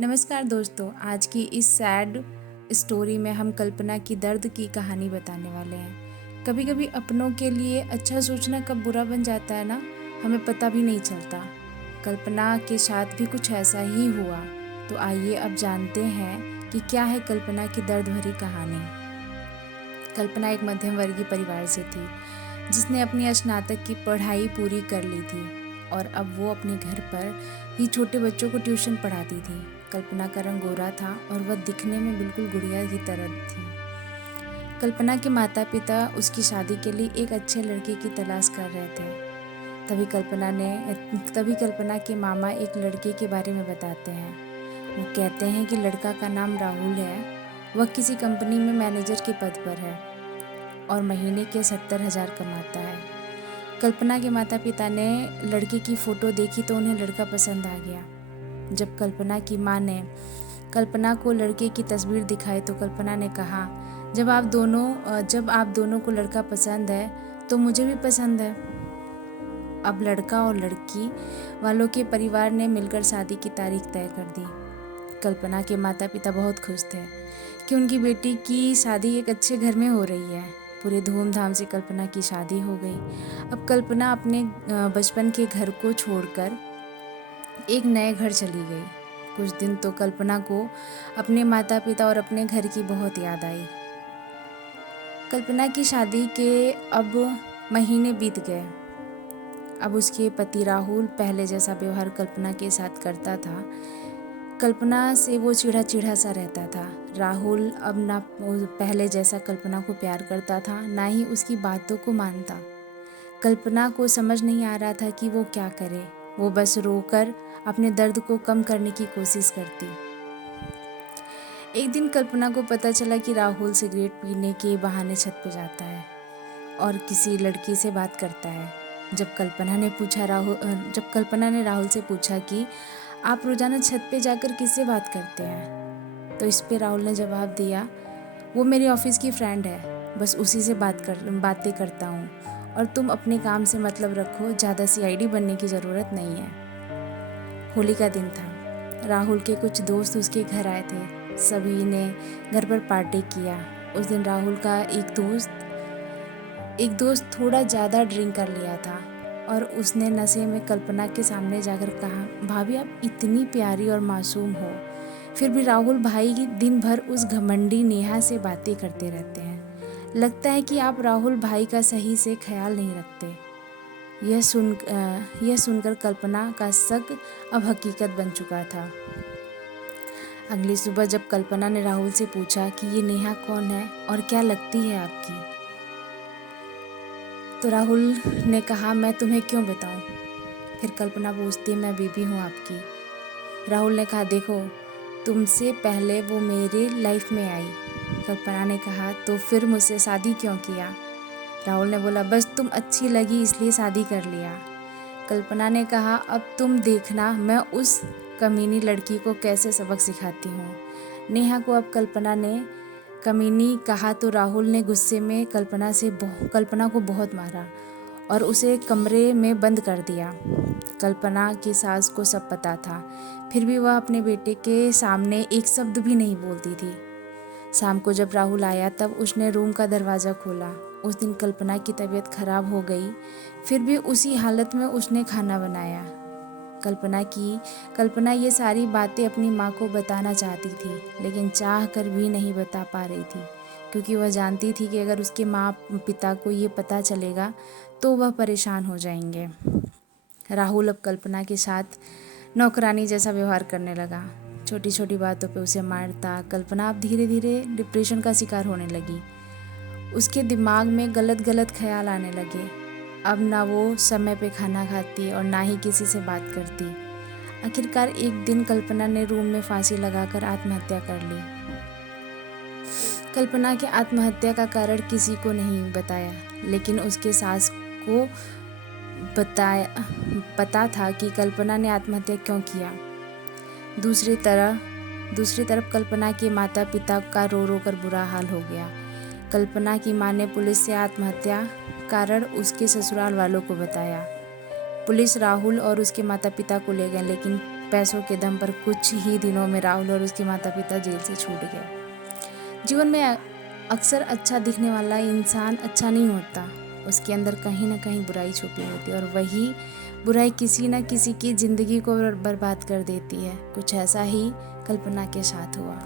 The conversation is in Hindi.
नमस्कार दोस्तों, आज की इस सैड स्टोरी में हम कल्पना की दर्द की कहानी बताने वाले हैं। कभी-कभी अपनों के लिए अच्छा सोचना कब बुरा बन जाता है ना, हमें पता भी नहीं चलता। कल्पना के साथ भी कुछ ऐसा ही हुआ। तो आइए अब जानते हैं कि क्या है कल्पना की दर्द भरी कहानी। कल्पना एक मध्यम वर्गीय परिवार से थी, जिसने अपनी स्नातक की पढ़ाई पूरी कर ली थी और अब वो अपने घर पर ही छोटे बच्चों को ट्यूशन पढ़ाती थी। कल्पना का रंग गोरा था और वह दिखने में बिल्कुल गुड़िया की तरह थी। कल्पना के माता पिता उसकी शादी के लिए एक अच्छे लड़के की तलाश कर रहे थे। तभी कल्पना के मामा एक लड़के के बारे में बताते हैं। वो कहते हैं कि लड़का का नाम राहुल है। वह किसी कंपनी में मैनेजर के पद पर है और महीने के 70,000 कमाता है। कल्पना के माता पिता ने लड़के की फ़ोटो देखी तो उन्हें लड़का पसंद आ गया। जब कल्पना की माँ ने कल्पना को लड़के की तस्वीर दिखाई तो कल्पना ने कहा, जब आप दोनों को लड़का पसंद है तो मुझे भी पसंद है। अब लड़का और लड़की वालों के परिवार ने मिलकर शादी की तारीख तय कर दी। कल्पना के माता पिता बहुत खुश थे कि उनकी बेटी की शादी एक अच्छे घर में हो रही है। पूरे धूमधाम से कल्पना की शादी हो गई। अब कल्पना अपने बचपन के घर को छोड़कर एक नए घर चली गई। कुछ दिन तो कल्पना को अपने माता पिता और अपने घर की बहुत याद आई। कल्पना की शादी के अब महीने बीत गए। अब उसके पति राहुल पहले जैसा व्यवहार कल्पना के साथ करता था। कल्पना से वो चिढ़ा चिढ़ा सा रहता था। राहुल अब ना पहले जैसा कल्पना को प्यार करता था, ना ही उसकी बातों को मानता। कल्पना को समझ नहीं आ रहा था कि वो क्या करे। वो बस रोकर अपने दर्द को कम करने की कोशिश करती। एक दिन कल्पना को पता चला कि राहुल सिगरेट पीने के बहाने छत पे जाता है और किसी लड़की से बात करता है। जब कल्पना ने राहुल से पूछा कि आप रोजाना छत पे जाकर किससे बात करते हैं, तो इस पे राहुल ने जवाब दिया, वो मेरी ऑफिस की फ्रेंड है, बस उसी से बातें करता हूँ और तुम अपने काम से मतलब रखो, ज़्यादा सीआईडी बनने की ज़रूरत नहीं है। होली का दिन था। राहुल के कुछ दोस्त उसके घर आए थे। सभी ने घर पर पार्टी किया। उस दिन राहुल का एक दोस्त थोड़ा ज़्यादा ड्रिंक कर लिया था और उसने नशे में कल्पना के सामने जाकर कहा, भाभी आप इतनी प्यारी और मासूम हो, फिर भी राहुल भाई दिन भर उस घमंडी नेहा से बातें करते रहते हैं। लगता है कि आप राहुल भाई का सही से ख्याल नहीं रखते। यह सुनकर कल्पना का शक अब हकीकत बन चुका था। अगली सुबह जब कल्पना ने राहुल से पूछा कि ये नेहा कौन है और क्या लगती है आपकी, तो राहुल ने कहा, मैं तुम्हें क्यों बताऊं। फिर कल्पना पूछती, मैं बीबी हूँ आपकी। राहुल ने कहा, देखो तुमसे पहले वो मेरे लाइफ में आई। कल्पना ने कहा, तो फिर मुझसे शादी क्यों किया। राहुल ने बोला, बस तुम अच्छी लगी इसलिए शादी कर लिया। कल्पना ने कहा, अब तुम देखना मैं उस कमीनी लड़की को कैसे सबक सिखाती हूँ। नेहा को अब कल्पना ने कमीनी कहा तो राहुल ने गुस्से में कल्पना को बहुत मारा और उसे कमरे में बंद कर दिया। कल्पना की सास को सब पता था, फिर भी वह अपने बेटे के सामने एक शब्द भी नहीं बोलती थी। शाम को जब राहुल आया तब उसने रूम का दरवाज़ा खोला। उस दिन कल्पना की तबीयत खराब हो गई, फिर भी उसी हालत में उसने खाना बनाया। कल्पना ये सारी बातें अपनी माँ को बताना चाहती थी, लेकिन चाह कर भी नहीं बता पा रही थी, क्योंकि वह जानती थी कि अगर उसके माँ पिता को ये पता चलेगा तो वह परेशान हो जाएंगे। राहुल अब कल्पना के साथ नौकरानी जैसा व्यवहार करने लगा। छोटी छोटी बातों पे उसे मारता। कल्पना अब धीरे धीरे डिप्रेशन का शिकार होने लगी। उसके दिमाग में गलत गलत ख्याल आने लगे। अब ना वो समय पे खाना खाती और ना ही किसी से बात करती। आखिरकार एक दिन कल्पना ने रूम में फांसी लगाकर आत्महत्या कर ली। कल्पना के आत्महत्या का कारण किसी को नहीं बताया, लेकिन उसके सास को पता था कि कल्पना ने आत्महत्या क्यों किया। दूसरी तरफ कल्पना के माता पिता का रो रो कर बुरा हाल हो गया। कल्पना की मां ने पुलिस से आत्महत्या कारण उसके ससुराल वालों को बताया। पुलिस राहुल और उसके माता पिता को ले गए, लेकिन पैसों के दम पर कुछ ही दिनों में राहुल और उसके माता पिता जेल से छूट गए। जीवन में अक्सर अच्छा दिखने वाला इंसान अच्छा नहीं होता, उसके अंदर कहीं ना कहीं बुराई छुपी होती है और वही बुराई किसी न किसी की ज़िंदगी को बर्बाद कर देती है। कुछ ऐसा ही कल्पना के साथ हुआ।